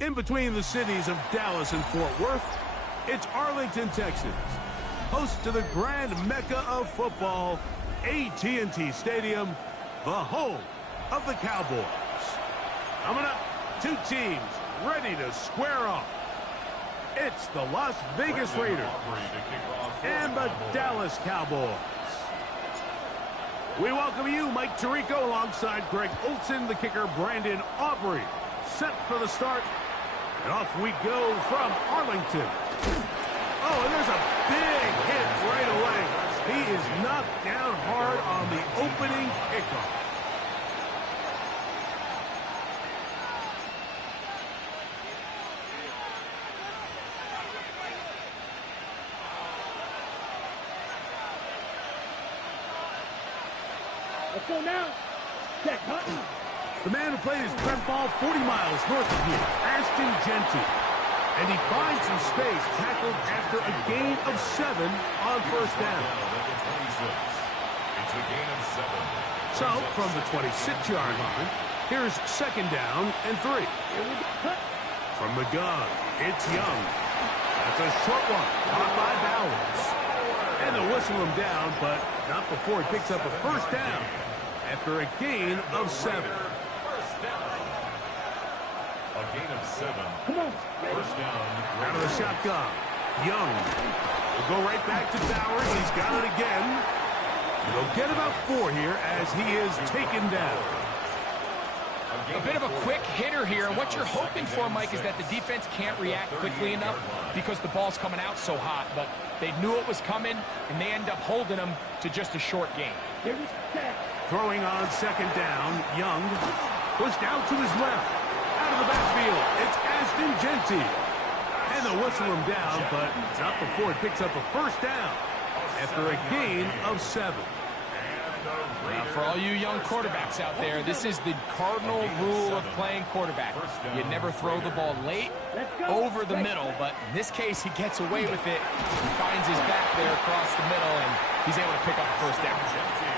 In between the cities of Dallas and Fort Worth, it's Arlington, Texas, host to the grand mecca of football, AT&T Stadium, the home of the Cowboys. Coming up, two teams ready to square off. It's the Las Vegas Raiders and the Dallas Cowboys. We welcome you, Mike Tirico, alongside Greg Olson, the kicker, Brandon Aubrey. Set for the start, and off we go from Arlington. Oh, and there's a big hit right away. He is knocked down hard on the opening kickoff. Let's go now. Check, Hutton. The man who played his prep ball 40 miles north of here, Ashton Genty. And he finds some space, tackled after a gain of 7 on first down. It's a gain of 7. So, from the 26-yard line, here's second down and 3. From the gun, it's Young. That's a short one, caught by Bowers. And they'll whistle him down, but not before he picks up a first down after a gain of 7. A gain of 7. Come on. First down. Out of the shotgun. Young will go right back to Bowers. He's got it again. He'll get about 4 here as he is taken down. A bit of a quick hitter here, and what you're hoping for, Mike, is that the defense can't react quickly enough because the ball's coming out so hot, but they knew it was coming, and they end up holding them to just a short gain. Throwing on second down, Young pushed out to his left. Out of the backfield, it's Ashton Genty. And they'll whistle him down, but not before he picks up a first down after a gain of 7. Now, for all you young quarterbacks out there, this is the cardinal rule of playing quarterback. You never throw the ball late over the middle, but in this case, he gets away with it. He finds his back there across the middle, and he's able to pick up a first down.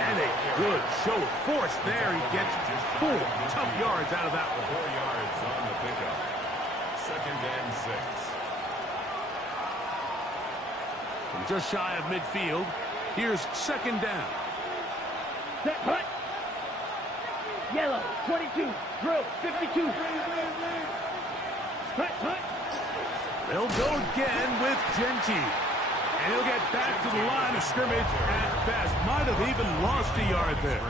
And a good show of force there. He gets 4 tough yards out of that one. 4 yards on the pickup. Second and 6. From just shy of midfield, here's second down. Set, hut. Yellow, 22. Drill, 52. Hut, hut. They'll go again with Genty. And he'll get back to the line of scrimmage at best. Might have even lost a yard there.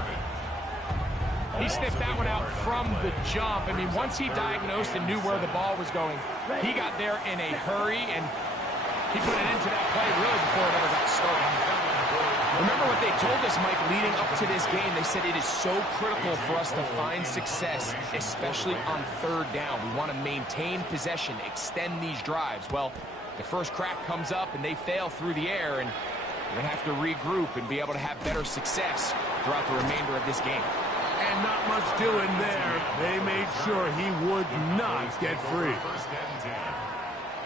He sniffed that one out from the jump. I mean, once he diagnosed and knew where the ball was going, he got there in a hurry, and he put it into that play really before it ever got started. Remember what they told us, Mike, leading up to this game. They said it is so critical for us to find success, especially on third down. We want to maintain possession, extend these drives. Well, the first crack comes up, and they fail through the air, and we're going to have to regroup and be able to have better success throughout the remainder of this game. And not much doing there. They made sure he would not get free. First and 10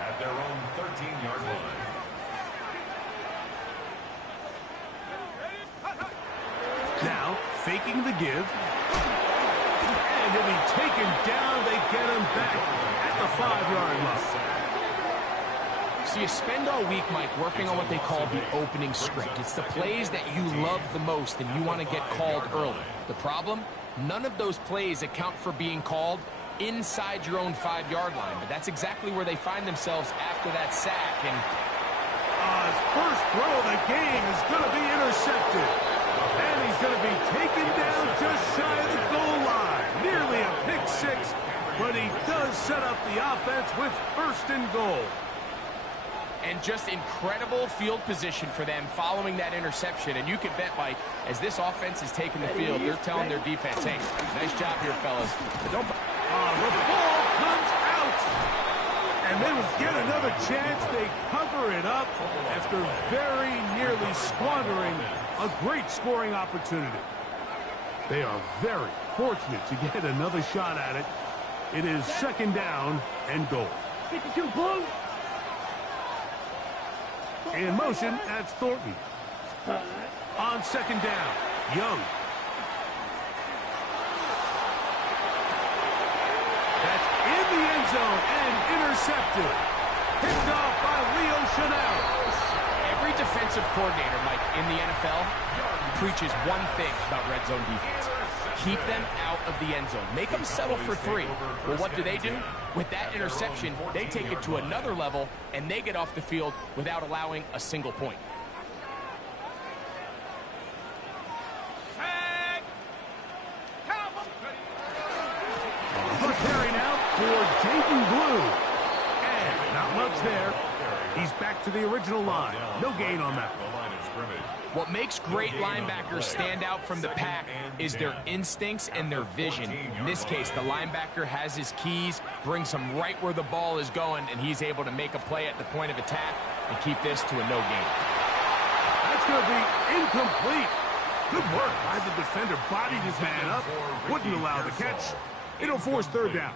at their own 13-yard line. Now, faking the give. And he'll be taken down. They get him back at the 5-yard line. So you spend all week, Mike, working on what they call the opening script. It's the plays that you love the most and you want to get called early. The problem? None of those plays account for being called inside your own 5-yard line. But that's exactly where they find themselves after that sack. And his first throw of the game is going to be intercepted. And he's going to be taken down just shy of the goal line. Nearly a pick 6, but he does set up the offense with first and goal. And just incredible field position for them following that interception. And you can bet, Mike, as this offense is taking the field, they're telling their defense, hey, nice job here, fellas. But don't... The ball comes out. And they will get another chance. They cover it up after very nearly squandering a great scoring opportunity. They are very fortunate to get another shot at it. It is second down and goal. 52 blue. In motion, that's Thornton. On second down, Young. That's in the end zone. to. Picked off by Leo Chanel. Every defensive coordinator, Mike, in the NFL preaches one thing about red zone defense. Keep them out of the end zone. Make them settle for 3. Well, what do? With that interception, they take it to another level, and they get off the field without allowing a single point. The carry now for Jaden Blue. And not much there. He's back to the original line. No gain on that. What makes great linebackers stand out from the pack is their instincts and their vision. In this case, the linebacker has his keys, brings him right where the ball is going, and he's able to make a play at the point of attack and keep this to a no gain. That's going to be incomplete. Good work by the defender. Bodied his man up. Wouldn't allow the catch. It'll force third down.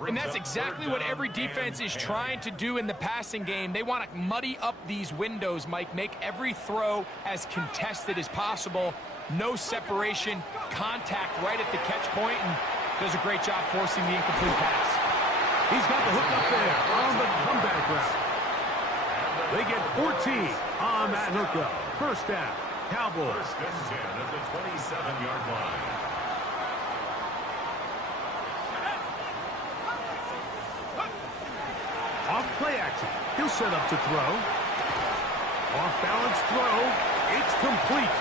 And that's exactly what every defense is trying to do in the passing game. They want to muddy up these windows, Mike, make every throw as contested as possible. No separation, contact right at the catch point, and does a great job forcing the incomplete pass. He's got the hook up there on the comeback route. They get 14 on that hookup. First down, Cowboys. First and 10 at the 27-yard line. Off play action. He'll set up to throw. Off balance throw. It's complete.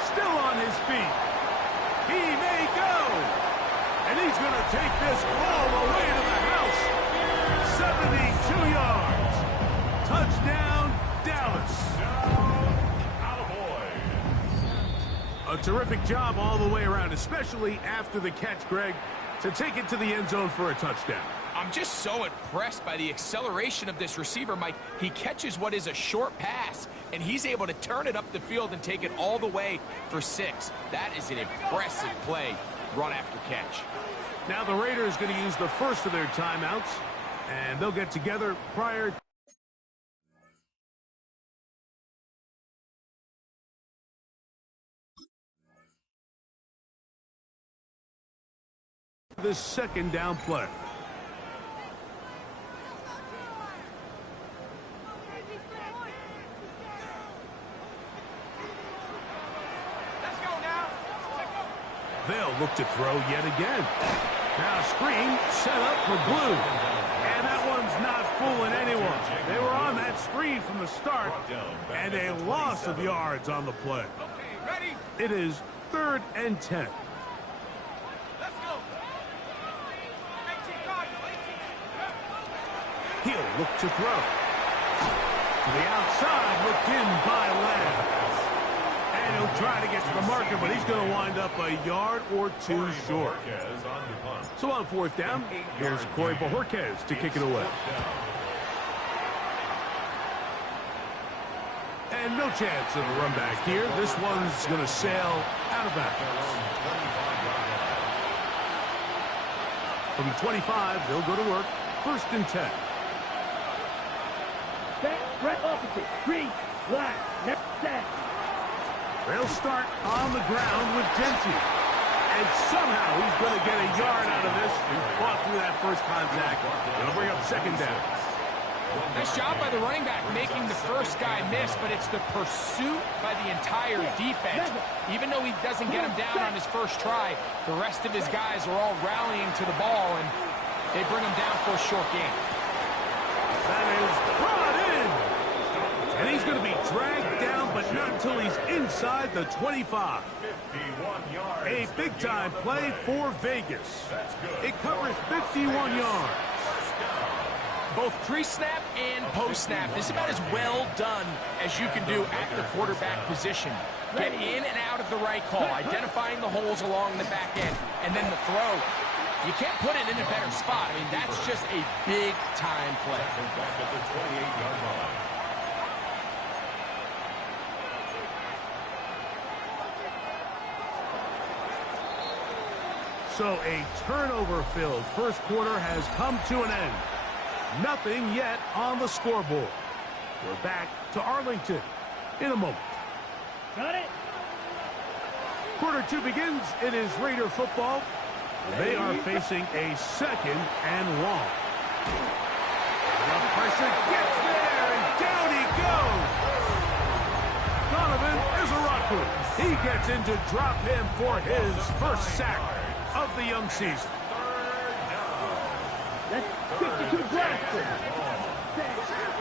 Still on his feet. He may go. And he's going to take this all the way to the house. 72 yards. Touchdown, Dallas. A terrific job all the way around, especially after the catch, Greg, to take it to the end zone for a touchdown. I'm just so impressed by the acceleration of this receiver, Mike. He catches what is a short pass, and he's able to turn it up the field and take it all the way for 6. That is an impressive play, run after catch. Now the Raiders going to use the first of their timeouts, and they'll get together prior to this second down play. They'll look to throw yet again. Now screen set up for Blue. And that one's not fooling anyone. They were on that screen from the start. And a loss of yards on the play. It is 3rd and 10. He'll look to throw. To the outside, looked in by Lamb. And he'll try to get to the marker, but he's going to wind up a yard or 2 short. So on 4th down, here's Corey Bojorquez to kick it away. And no chance of a run back here. This one's going to sail out of bounds. From the 25, they'll go to work. 1st and 10. Back, right opposite. Green, black, left, set. They'll start on the ground with Genty. And somehow he's going to get a yard out of this. He fought through that first contact. It'll bring up 2nd down. Nice job by the running back making the first guy miss, but it's the pursuit by the entire defense. Even though he doesn't get him down on his first try, the rest of his guys are all rallying to the ball, and they bring him down for a short gain. That is brought in. And he's going to be dragged down, but not until he's inside the 25. A big-time play for Vegas. It covers 51 yards. Both pre-snap and post-snap. This is about as well done as you can do at the quarterback position. Get in and out of the right call, identifying the holes along the back end, and then the throw. You can't put it in a better spot. I mean, that's just a big-time play. Back at the 28-yard line. So a turnover-filled first quarter has come to an end. Nothing yet on the scoreboard. We're back to Arlington in a moment. Got it. Quarter 2 begins. It is Raider football. They are facing a 2nd and long. The pressure gets there, and down he goes. Donovan is a rocker. He gets in to drop him for his first sack of the young season. That's 52 Blaston.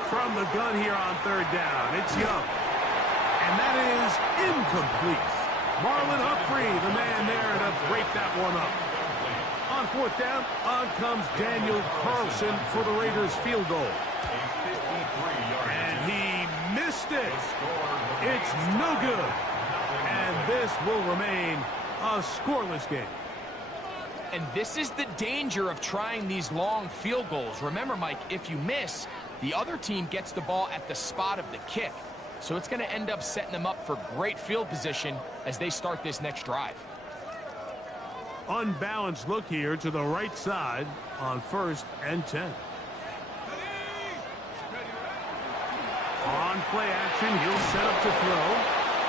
From the gun here on 3rd down, it's Young. And that is incomplete. Marlon Humphrey, the man there to break that one up. On 4th down, on comes Daniel Carlson for the Raiders field goal. And he missed it. It's no good. And this will remain a scoreless game. And this is the danger of trying these long field goals. Remember, Mike, if you miss, the other team gets the ball at the spot of the kick. So it's going to end up setting them up for great field position as they start this next drive. Unbalanced look here to the right side on 1st and 10. On play action, he'll set up to throw.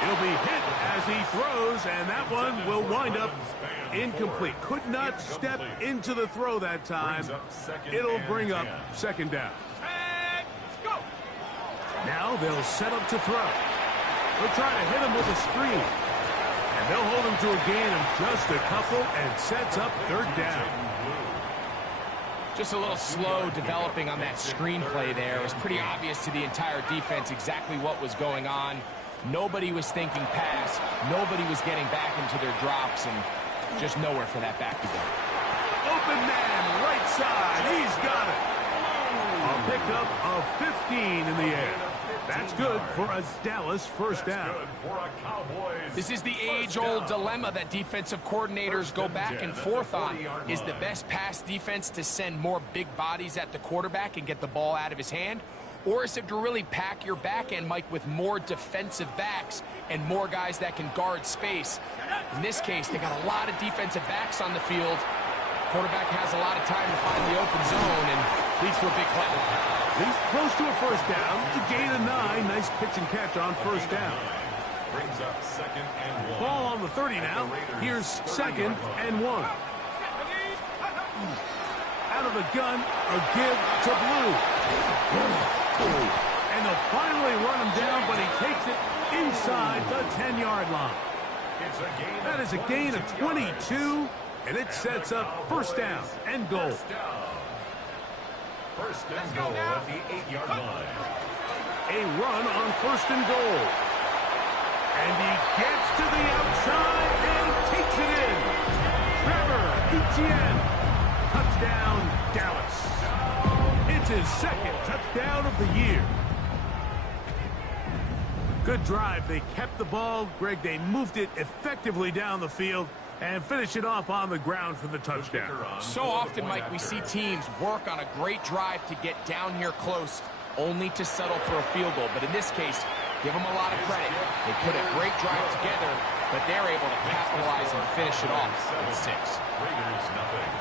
He'll be hit as he throws, and that one will wind up incomplete. Could not step into the throw that time. It'll bring up 2nd down. Now they'll set up to throw. They'll try to hit him with a screen. And they'll hold him to a gain of just a couple and sets up 3rd down. Just a little slow developing on that screenplay there. It was pretty obvious to the entire defense exactly what was going on. Nobody was thinking pass. Nobody was getting back into their drops, and just nowhere for that back to go. Open man, right side. He's got it. A pickup of 15 in the air. That's good for a Dallas 1st down. This is the age-old dilemma that defensive coordinators go back and forth on. Is the best pass defense to send more big bodies at the quarterback and get the ball out of his hand? Or is it to really pack your back end, Mike, with more defensive backs and more guys that can guard space? In this case, they got a lot of defensive backs on the field. Quarterback has a lot of time to find the open zone and leads to a big play. He's close to a 1st down. To gain of 9. Nice pitch and catch on 1st down. Brings up 2nd and 1. Ball on the 30 now. Here's 2nd and 1. Out of the gun, a give to Blue. And they'll finally run him down, but he takes it inside the 10-yard line. That is a gain of 22, and it sets up 1st down and goal. 1st and goal at the 8-yard line. A run on 1st and goal. And he gets to the outside and takes it in. Trevor Etienne. Touchdown, Dallas. It's his 2nd touchdown of the year. Good drive. They kept the ball. Greg, they moved it effectively down the field and finish it off on the ground for the touchdown. So often, Mike, we see teams work on a great drive to get down here close, only to settle for a field goal. But in this case, give them a lot of credit. They put a great drive together, but they're able to capitalize and finish it off with 6. Raiders nothing.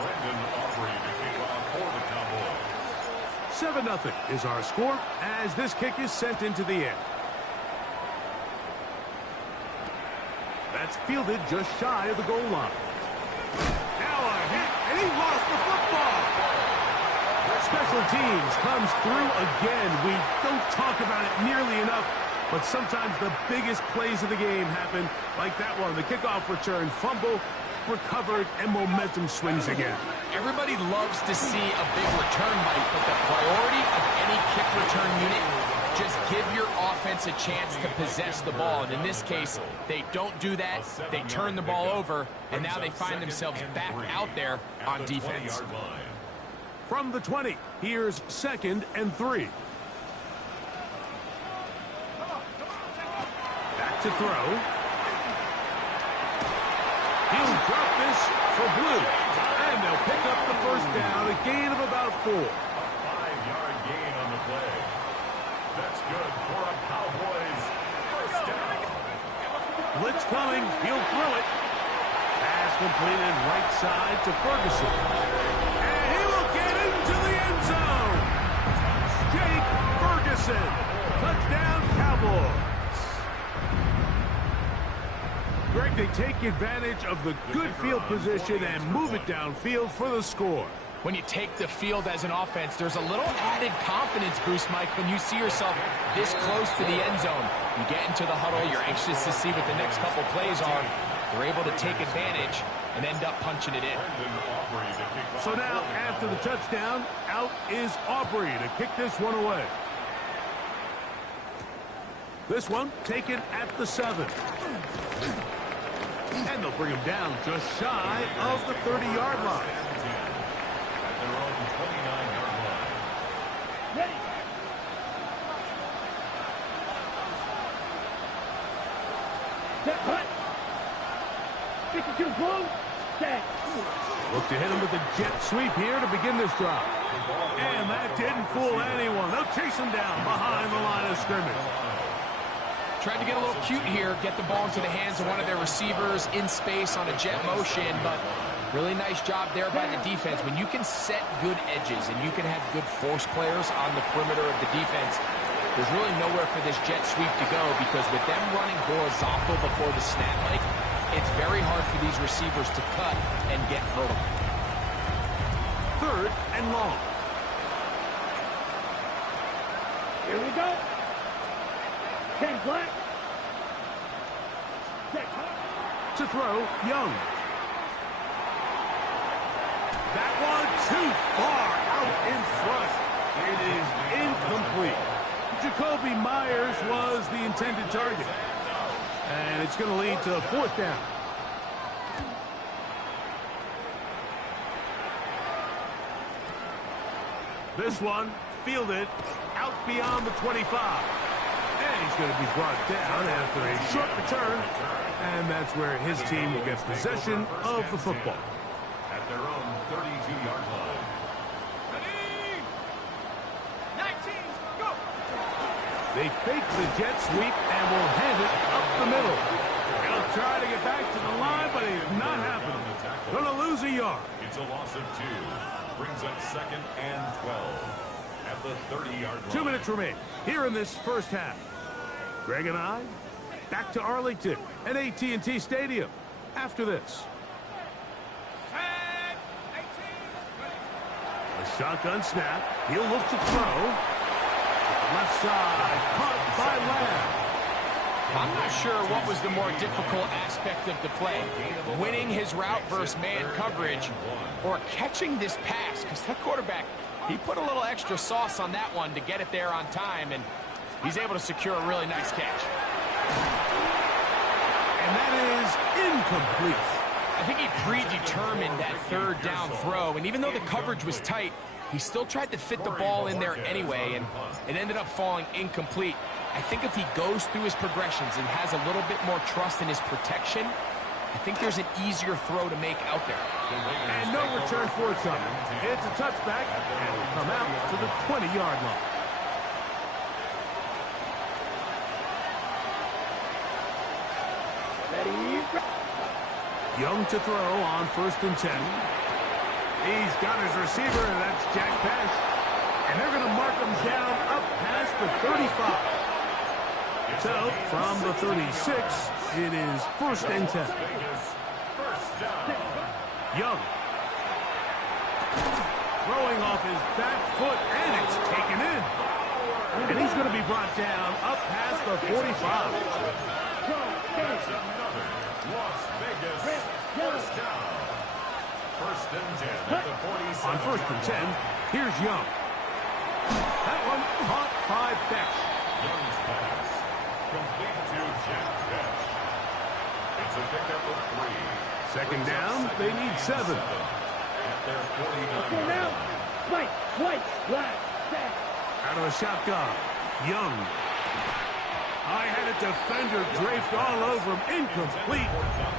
Brendan Aubrey to kick off for the Cowboys. 7-0 is our score as this kick is sent into the air. That's fielded just shy of the goal line. Now a hit, and he lost the football. Special teams comes through again. We don't talk about it nearly enough, but sometimes the biggest plays of the game happen like that one. The kickoff return, fumble, recovered, and momentum swings again. Everybody loves to see a big return, Mike, but the priority of any kick return unit, just give your offense a chance to possess the ball. And in this case, they don't do that. They turn the ball over, and now they find themselves back out there on defense. From the 20, here's 2nd and 3. Back to throw. He'll drop this for Blue. And they'll pick up the 1st down, a gain of about 4. A 5-yard gain on the play. That's good for a Cowboys 1st down. Blitz coming. He'll throw it. Pass completed right side to Ferguson. And he will get into the end zone. Jake Ferguson. Touchdown, Cowboys. Greg, they take advantage of the good field position and move it downfield for the score. When you take the field as an offense, there's a little added confidence boost, Mike, when you see yourself this close to the end zone. You get into the huddle, you're anxious to see what the next couple plays are. They're able to take advantage and end up punching it in. So now, after the touchdown, out is Aubrey to kick this one away. This one taken at the 7. And they'll bring him down just shy of the 30-yard line. At their own 29-yard line. Ready. Set, hut. 52 blue. Set. Look to hit him with a jet sweep here to begin this drive. And that didn't fool anyone. They'll chase him down behind the line of scrimmage. Tried to get a little cute here, get the ball into the hands of one of their receivers in space on a jet motion, but really nice job there by the defense. When you can set good edges and you can have good force players on the perimeter of the defense, there's really nowhere for this jet sweep to go, because with them running horizontal before the snap, Mike, it's very hard for these receivers to cut and get vertical. 3rd and long. Here we go. 10 black. Set, hut. To throw, Young. That one too far out in front. It is incomplete. Jacoby Myers was the intended target. And it's going to lead to 4th down. This one fielded out beyond the 25. And he's going to be brought down after a short return. And that's where his team will get possession of the football. At their own 32-yard line. Ready? 19, go! They fake the jet sweep and will hand it up the middle. He'll try to get back to the line, but it's not happening. Going to lose a yard. It's a loss of 2. Brings up 2nd and 12. At the 30-yard line. 2 minutes remain here in this first half. Greg and I back to Arlington at AT&T Stadium after this. A shotgun snap. He'll look to throw. Left side, caught by Lamb. I'm not sure what was the more difficult aspect of the play, winning his route versus man coverage or catching this pass, because that quarterback, he put a little extra sauce on that one to get it there on time, and he's able to secure a really nice catch. And that is incomplete. I think he predetermined that 3rd down throw, and even though the coverage was tight, he still tried to fit the ball in there anyway, and it ended up falling incomplete. I think if he goes through his progressions and has a little bit more trust in his protection, I think there's an easier throw to make out there. And no return forthcoming. It's a touchback, and will come out to the 20-yard line. Ready. Young to throw on 1st and 10. He's got his receiver, and that's Jack Pash. And they're going to mark him down up past the 35. So, from the 36, it is 1st and 10. Young. Throwing off his back foot, and it's taken in. And he's going to be brought down up past the 45. That's another Las Vegas first down. 1st and 10 at the 47. On 1st and 10, here's Young. That one caught by Beck. Young's pass. Complete to Jack Beck. It's a pickup of 3. 2nd down, they need 7. At their 49. Now. White, black, set. Out of a shotgun, Young. I had a defender draped all over him. Incomplete.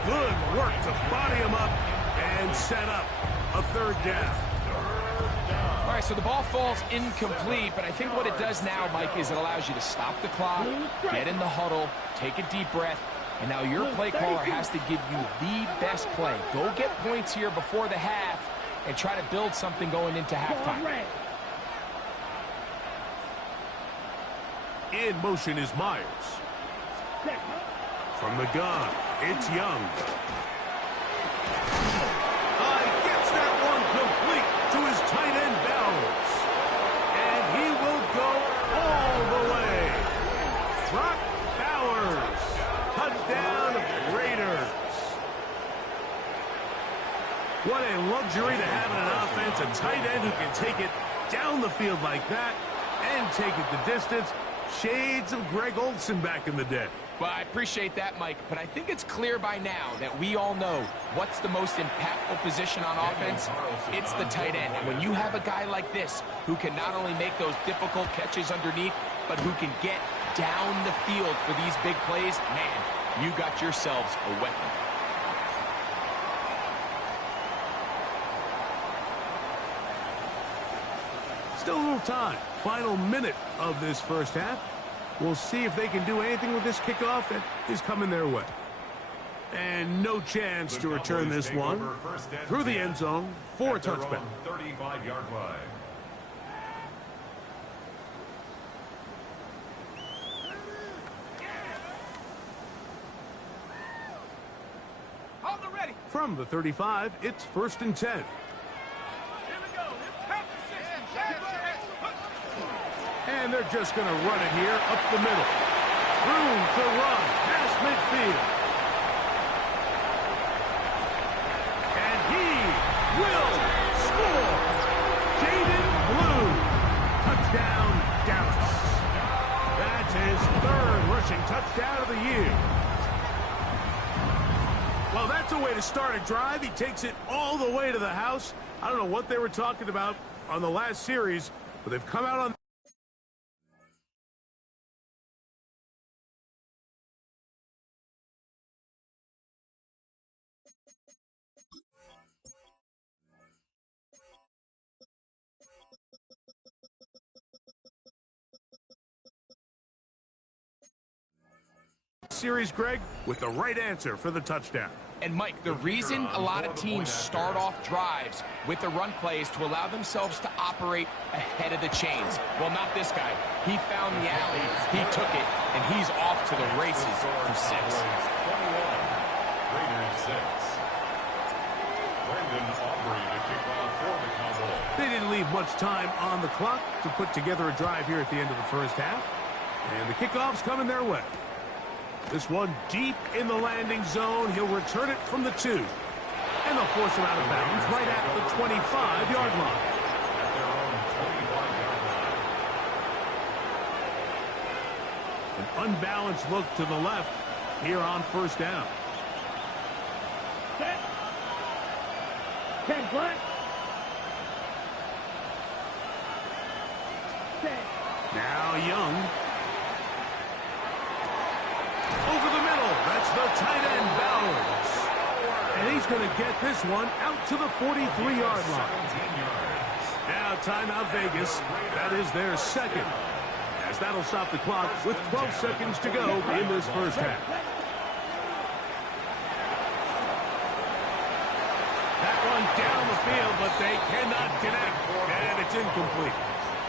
Good work to body him up and set up a 3rd down. All right, so the ball falls incomplete, but I think what it does now, Mike, is it allows you to stop the clock, get in the huddle, take a deep breath, and now your play caller has to give you the best play. Go get points here before the half and try to build something going into halftime. In motion is Myers. From the gun, It's Young. Gets that one complete to his tight end Bowers. And he will go all the way. Brock Bowers. Touchdown, Raiders. What a luxury to have in an offense. A tight end who can take it down the field like that and take it the distance. Shades of Greg Olsen back in the day. Well, I appreciate that, Mike, but I think it's clear by now that we all know what's the most impactful position on offense. It's the tight end. And when you have a guy like this who can not only make those difficult catches underneath, but who can get down the field for these big plays, man, you got yourselves a weapon. Still a little time. Final minute of this first half. We'll see if they can do anything with this kickoff that is coming their way. And no chance to return this one through the end zone for a touchback. 35-yard line. From the 35, it's 1st and 10. And they're just going to run it here up the middle. Room to run past midfield. And he will score. Jaden Blue. Touchdown, Dallas. That's his 3rd rushing touchdown of the year. Well, that's a way to start a drive. He takes it all the way to the house. I don't know what they were talking about on the last series, but they've come out on series, Greg, with the right answer for the touchdown. And, Mike, the reason a lot of teams start off drives with the run play is to allow themselves to operate ahead of the chains. Well, not this guy. He found the alley, he took it, and he's off to the races for 6. 21, Raiders 6. Brandon Aubrey to kick off for the Cowboys. They didn't leave much time on the clock to put together a drive here at the end of the first half. And the kickoff's coming their way. This one deep in the landing zone. He'll return it from the 2. And they'll force him out of bounds right at the 25-yard line. At their own 25-yard line. An unbalanced look to the left here on 1st down. Set. 10 flat. Set. Now Young. Over the middle. That's the tight end, Bowers. And he's going to get this one out to the 43-yard line. Now timeout Vegas. That is their 2nd. As that'll stop the clock with 12 seconds to go in this first half. That one down the field, but they cannot connect. And it's incomplete.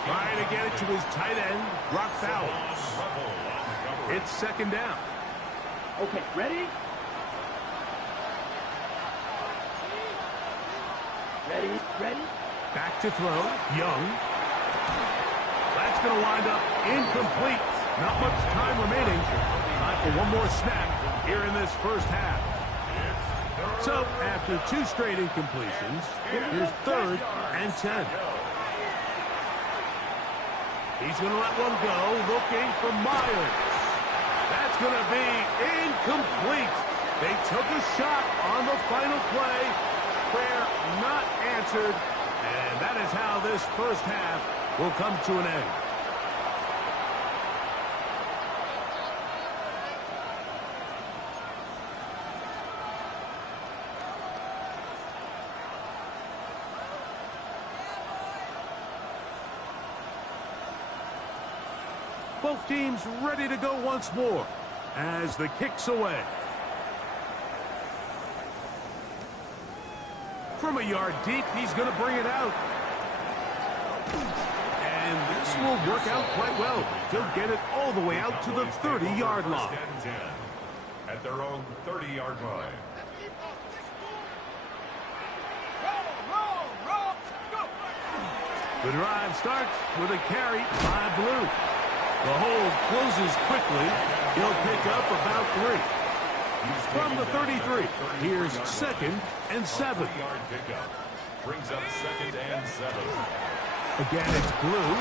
Trying to get it to his tight end, Brock Bowers. It's 2nd down. Okay, ready? Ready? Back to throw. Young. That's going to wind up incomplete. Not much time remaining. Time for one more snap here in this first half. So, after 2 straight incompletions, here's 3rd and 10. He's going to let one go, looking for Myers. That's going to be incomplete. They took a shot on the final play. Prayer not answered. And that is how this first half will come to an end. Both teams ready to go once more as the kick's away. From a yard deep, he's going to bring it out. And this will work out quite well. He'll get it all the way out to the 30-yard line. at their own 30-yard line. The drive starts with a carry by Blue. The hold closes quickly. He'll pick up about 3. From the 33, here's 2nd and 7. Brings up 2nd and 7. Again, it's Blue.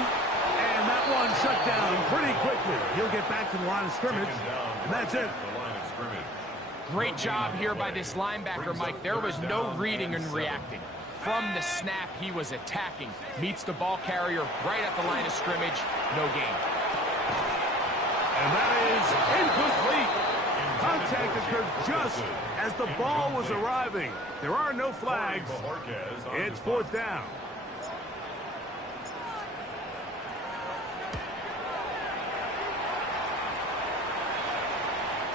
And that one shut down pretty quickly. He'll get back to the line of scrimmage, and that's it. Great job here by this linebacker, Mike. There was no reading and reacting. From the snap, he was attacking. Meets the ball carrier right at the line of scrimmage. No gain. And that is incomplete. Contact occurred just as the ball was arriving. There are no flags. It's 4th down.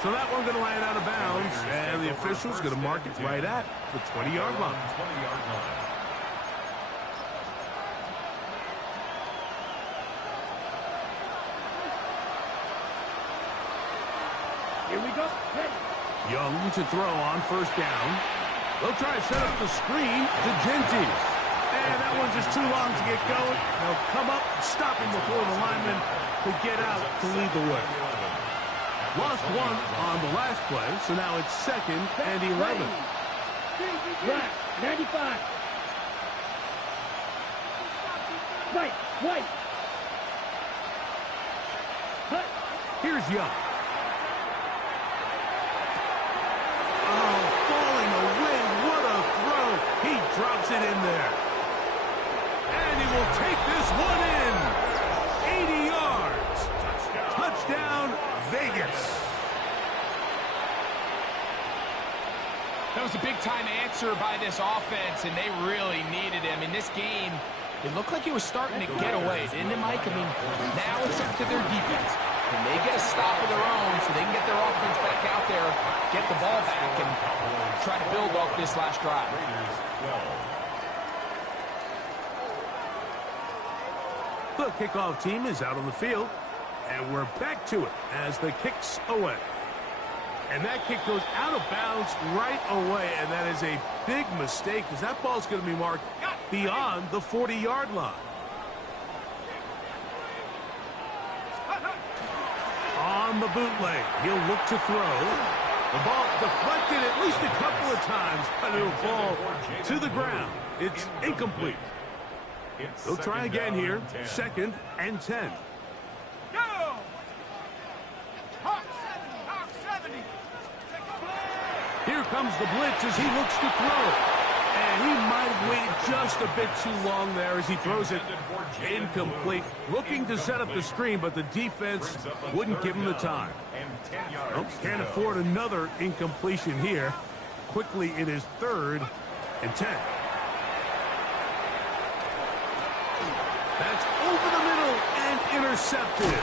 So that one's going to land out of bounds, and the official's going to mark it right at the 20-yard line. Here we go. Ready. Young to throw on 1st down. They'll try to set up the screen to Gentis. And that one's just too long to get going. They'll come up, stop him before the lineman could get out to lead the way. Lost 1 on the last play, so now it's 2nd and 11. Black, 95. White. Cut. Here's Young. Oh, falling away. What a throw. He drops it in there. And he will take this one in. 80 yards. Touchdown, Vegas. That was a big-time answer by this offense, and they really needed him. In this game, it looked like he was starting to get away, didn't it, Mike? I mean, now it's up to their defense. Can they get a stop of their own so they can get their offense back out there, get the ball back, and try to build off this last drive? The kickoff team is out on the field, and we're back to it as the kick's away. And that kick goes out of bounds right away, and that is a big mistake because that ball's going to be marked beyond the 40-yard line. On the bootleg, he'll look to throw. The ball deflected at least a couple of times, but it'll fall to the ground. It's incomplete. They'll try again here. 2nd and 10. Here comes the blitz as he looks to throw. And he might have waited just a bit too long there as he throws it incomplete. Looking to set up the screen, but the defense wouldn't give him the time. Oh, can't afford another incompletion here. Quickly, it is 3rd and 10. That's over the middle and intercepted.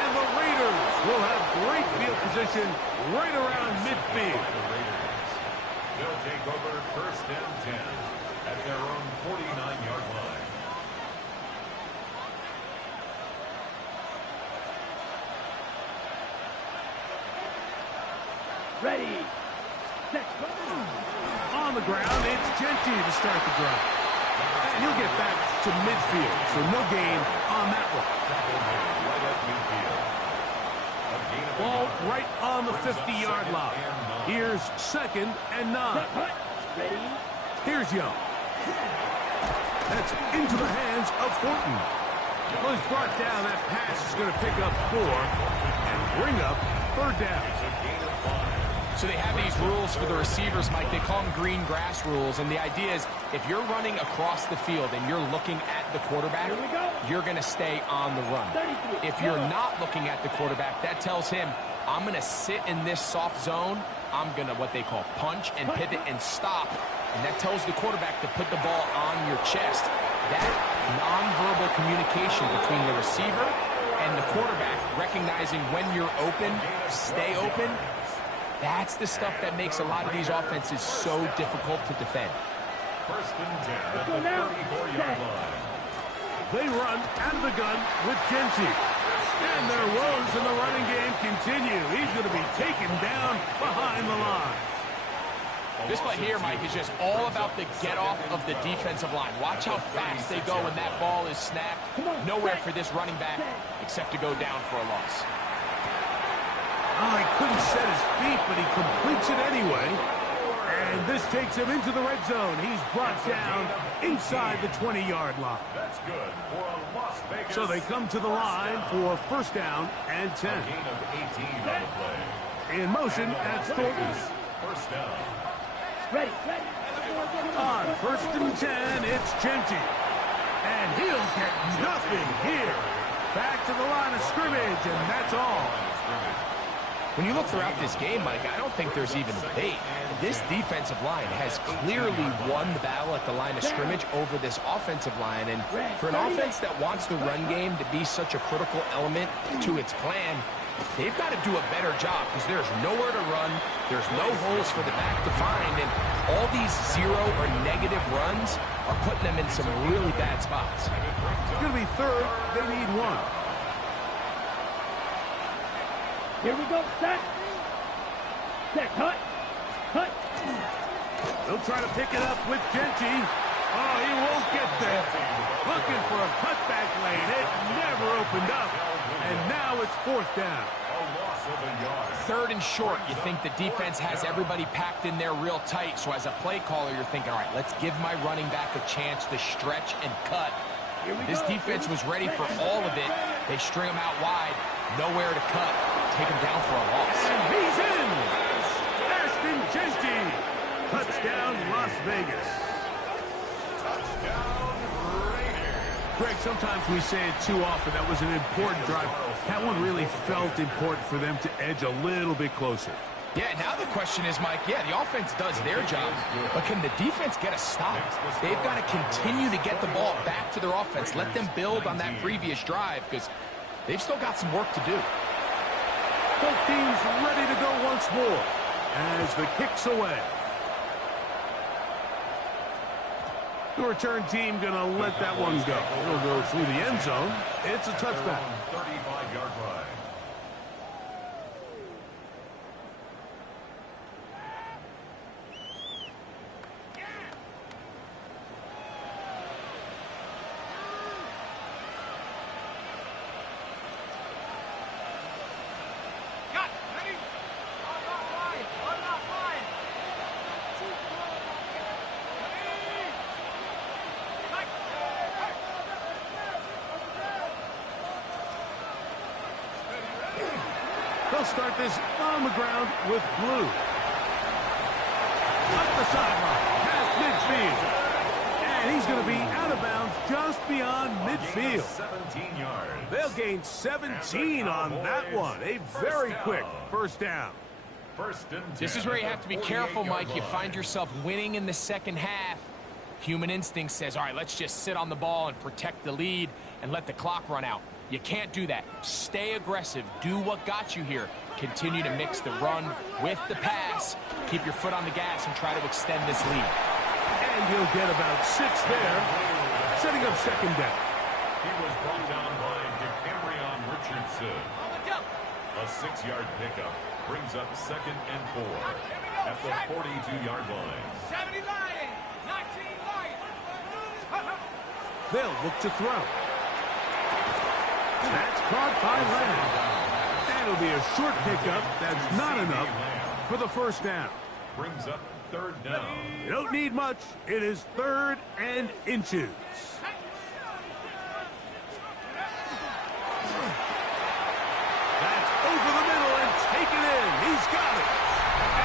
And the Raiders will have great field position right around midfield. They'll take over 1st and 10 at their own 49-yard line. Ready. Set. On the ground, it's Genty to start the drive. And he'll get back to midfield, so no gain on that one. Ball right on the 50-yard line. Here's 2nd and 9. Ready. Here's Young. That's into the hands of Thornton. Well, he's brought down. That pass is going to pick up 4 and bring up 3rd down. So they have these rules for the receivers, Mike. They call them green grass rules. And the idea is if you're running across the field and you're looking at the quarterback, you're going to stay on the run. If you're not looking at the quarterback, that tells him, I'm going to sit in this soft zone. I'm going to what they call punch and pivot and stop. And that tells the quarterback to put the ball on your chest. That nonverbal communication between the receiver and the quarterback, recognizing when you're open, stay open, that's the stuff that makes a lot of these offenses so difficult to defend. 1st and 10 at the 34-yard line. They run out of the gun with Genty. And their woes in the running game continue. He's going to be taken down behind the line. This play here, Mike, is just all about the get-off of the defensive line. Watch how fast they go when that ball is snapped. Nowhere for this running back except to go down for a loss. Oh, he couldn't set his feet, but he completes it anyway. And this takes him into the red zone. He's brought down inside the 20-yard line. That's good for a Las Vegas. So they come to the line for first down and 10. A gain of 18 on the play. In motion, that's Thornton. First down. Ready. On first and 10, it's Genty. And he'll get nothing here. Back to the line of scrimmage, and that's all. When you look throughout this game, Mike, I don't think there's even debate. This defensive line has clearly won the battle at the line of scrimmage over this offensive line. And for an offense that wants the run game to be such a critical element to its plan, they've got to do a better job because there's nowhere to run. There's no holes for the back to find. And all these zero or negative runs are putting them in some really bad spots. It's going to be third. They need one. Here we go. Set. Cut. They'll try to pick it up with Genty. Oh, he won't get there. Looking for a cutback lane. It never opened up. And now it's fourth down. A loss of a yard. Third and short, you think the defense has everybody packed in there real tight. So as a play caller, you're thinking, all right, let's give my running back a chance to stretch and cut. This defense was ready for all of it. They string him out wide. Nowhere to cut. Take him down for a loss. And he's in. Ashton Genty. Touchdown, Las Vegas. Greg, sometimes we say it too often. That was an important drive. That one really felt important for them to edge a little bit closer. Yeah, now the question is, Mike, yeah, the offense does their job, but can the defense get a stop? They've got to continue to get the ball back to their offense. Let them build on that previous drive because they've still got some work to do. Both teams ready to go once more as the kick's away. The return team going to let that one go. It'll go through the end zone. It's a touchback. 35-yard line. They'll start this on the ground with Blue. Up the sideline, past midfield. And he's going to be out of bounds just beyond midfield. 17 yards. They'll gain 17 on that one. A very quick first down. First and 10. This is where you have to be careful, Mike. You find yourself winning in the second half. Human instinct says, all right, let's just sit on the ball and protect the lead and let the clock run out. You can't do that. Stay aggressive. Do what got you here. Continue to mix the run with the pass. Keep your foot on the gas and try to extend this lead. And you'll get about 6 there, setting up second down. He was brought down by DeCamerion Richardson. A 6-yard pickup brings up second and 4 at the 42-yard line. 70 line, 19 line. They'll look to throw. That's caught by Lamb. And it'll be a short pickup. That's not enough for the first down. Brings up third down. You don't need much. It is third and inches. That's over the middle and taken in. He's got it.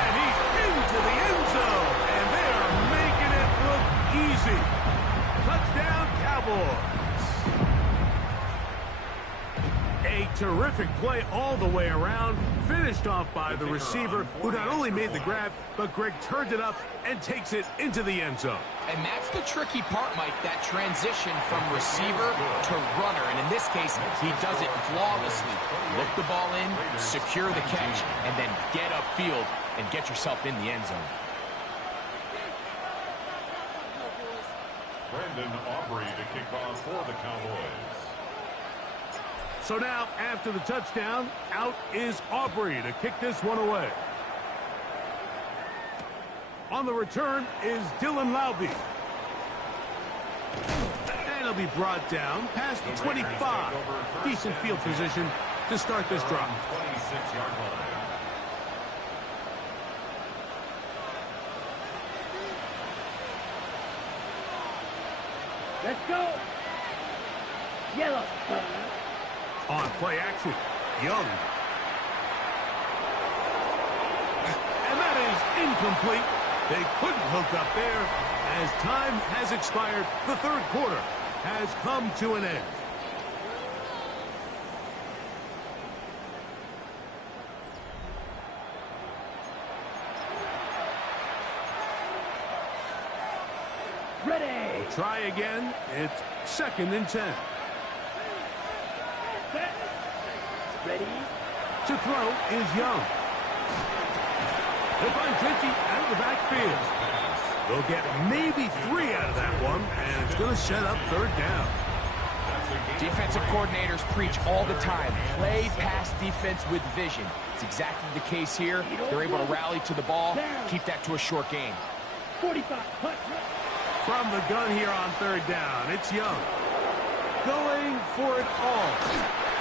And he's into the end zone. And they are making it look easy. Touchdown, Cowboys. A terrific play all the way around, finished off by the receiver, who not only made the grab, but Greg turned it up and takes it into the end zone. And that's the tricky part, Mike, that transition from receiver to runner. And in this case, he does it flawlessly. Look the ball in, secure the catch, and then get upfield and get yourself in the end zone. Brandon Aubrey to kick off for the Cowboys. So now, after the touchdown, out is Aubrey to kick this one away. On the return is Dylan Laube. And he'll be brought down past the 25. Decent field position to start this drive. 26-yard line. Let's go. Yellow. On play action, Young. And that is incomplete. They couldn't hook up there. As time has expired, the third quarter has come to an end. Ready. Try again. It's 2nd and 10. Set. Ready. To throw is Young. They'll find Gentry out of the backfield. They'll get maybe 3 out of that one, and it's going to set up 3rd down. Defensive coordinators preach all the time, play pass defense with vision. It's exactly the case here. They're able to rally to the ball, keep that to a short gain. 45. From the gun here on 3rd down, it's Young. Going for it all.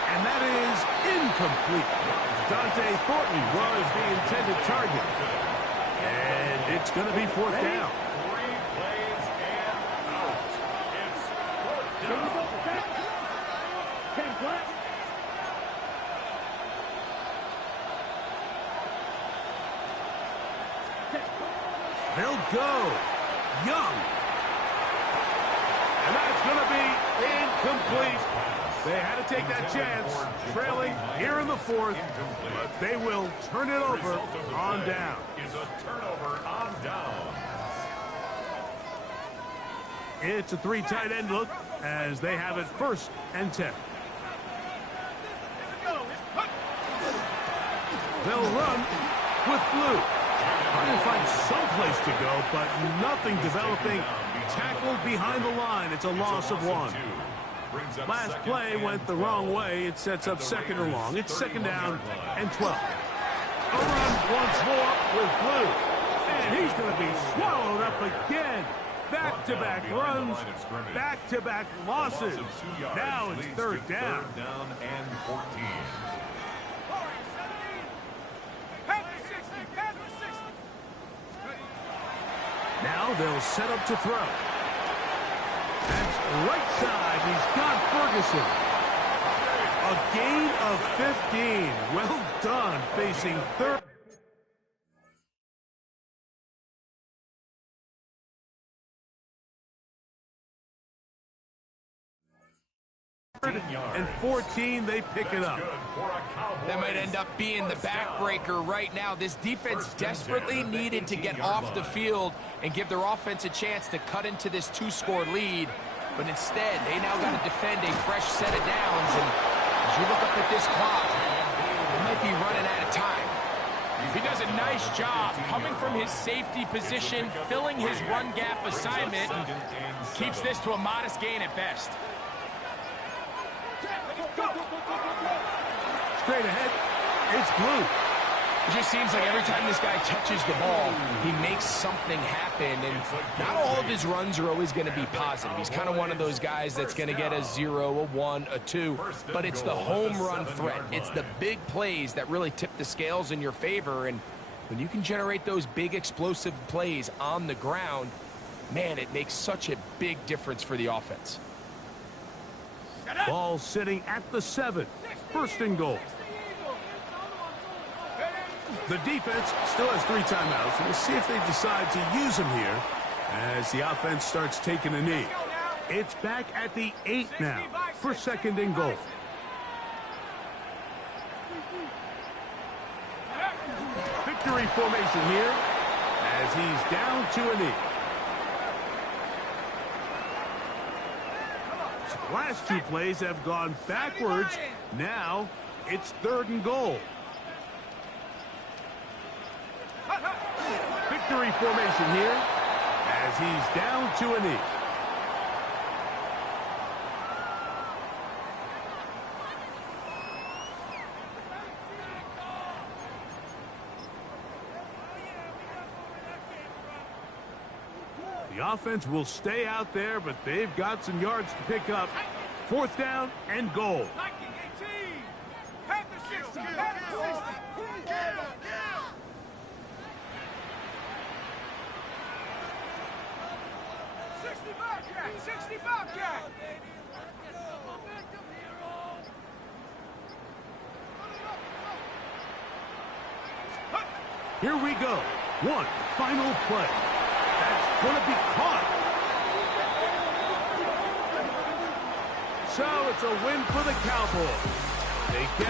And that is incomplete. Dante Thornton was the intended target. And it's going to be 4th down. 3 plays and out. It's 4th down. 10 flat. They'll go. Young. And that's going to be incomplete. They had to take that chance, trailing here in the 4th, but they will turn it over on down. Is a turnover on down. It's a 3 tight end look as they have it 1st and 10. They'll run with Blue. Trying to find some place to go, but nothing developing. Tackled behind the line. It's a loss of 1. Last play went the wrong way. It sets up 2nd and long. It's 2nd down and 12. A run once more with Blue. And he's going to be swallowed up again. Back-to-back runs, back-to-back losses. Now it's 3rd down. 3rd down and 14. Now they'll set up to throw. That's right side. He's got Ferguson. A gain of 15. Well done, facing 3rd. And 14, they pick it up. That might end up being the backbreaker right now. This defense desperately needed to get off the field and give their offense a chance to cut into this 2-score lead. But instead, they now got to defend a fresh set of downs. And as you look up at this clock, they might be running out of time. He does a nice job coming from his safety position, filling his run gap assignment, and keeps this to a modest gain at best. Straight ahead, it's Blue. It just seems like every time this guy touches the ball, he makes something happen, and not all of his runs are always going to be positive. He's kind of one of those guys that's going to get a 0, a 1, a 2, but it's the home run threat. It's the big plays that really tip the scales in your favor, and when you can generate those big explosive plays on the ground, man, it makes such a big difference for the offense. Ball sitting at the 7. 1st and goal. The defense still has 3 timeouts. We'll see if they decide to use them here as the offense starts taking a knee. It's back at the 8 now for 2nd and goal. Victory formation here as he's down to a knee. Last 2 plays have gone backwards. Now it's 3rd and goal. Victory formation here as he's down to a knee. The offense will stay out there, but they've got some yards to pick up. 4th down and goal. Viking 18. Panther 60. Panther 60. 60 Bobcat. 60 Bobcat. Here we go. One final play. That's going to be caught. So it's a win for the Cowboys. They get